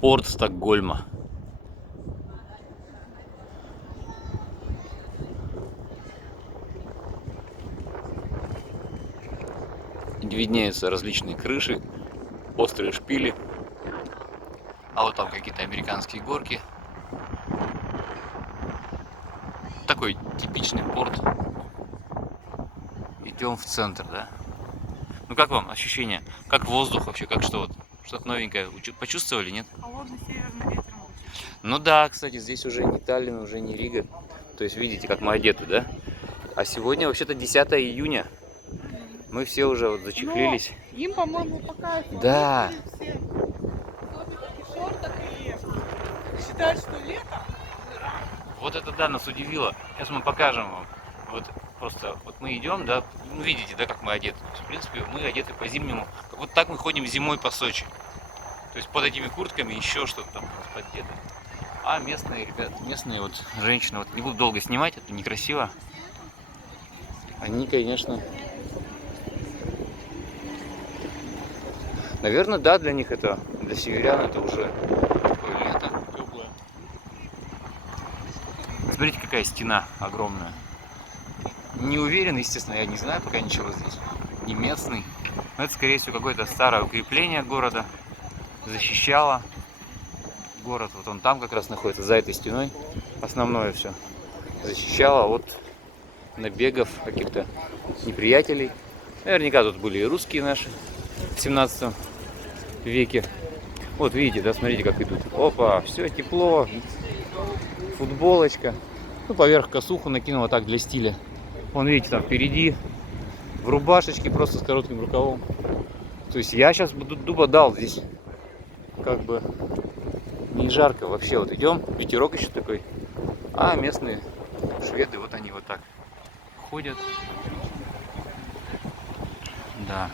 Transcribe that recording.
Порт Стокгольма. Виднеются различные крыши, острые шпили. А вот там какие-то американские горки. Такой типичный порт. Идем в центр, да? Ну как вам ощущения? Как воздух вообще? Как что? Вот, что-то новенькое почувствовали, нет? Холодный северный ветер будет. Ну да, кстати, здесь уже не Таллин, уже не Рига. То есть видите, как мы одеты, да? А сегодня вообще-то 10 июня. Мы все уже вот Но зачехлились. им, по-моему, по кайфу. Да. Они все в шортах и считают, что лето. Вот это да, нас удивило. Сейчас мы покажем вам. Вот просто вот мы идем, да, ну видите, да, как мы одеты. То есть, в принципе, мы одеты по зимнему. Вот так мы ходим зимой по Сочи. То есть под этими куртками еще что-то там поддето. А местные ребята, местные вот женщины, вот не буду долго снимать, это некрасиво. Они, конечно, наверное, да, для них это, для северян это уже такое лето теплое. Смотрите, какая стена огромная. Не уверен, естественно, я не знаю пока ничего здесь. Не местный. Но это, скорее всего, какое-то старое укрепление города. Защищало город. Вот он там как раз находится, за этой стеной. Основное все. Защищало от набегов каких-то неприятелей. Наверняка тут были и русские наши в 17 веке. Вот видите, да, смотрите, как идут. Опа, все тепло. Футболочка. Ну, поверх косуху накинула так для стиля. Вон, видите, там впереди в рубашечке, просто с коротким рукавом. То есть я сейчас буду дуба дал здесь. Как бы не жарко вообще. Вот идем, ветерок еще такой. А местные шведы, вот они вот так ходят. Да.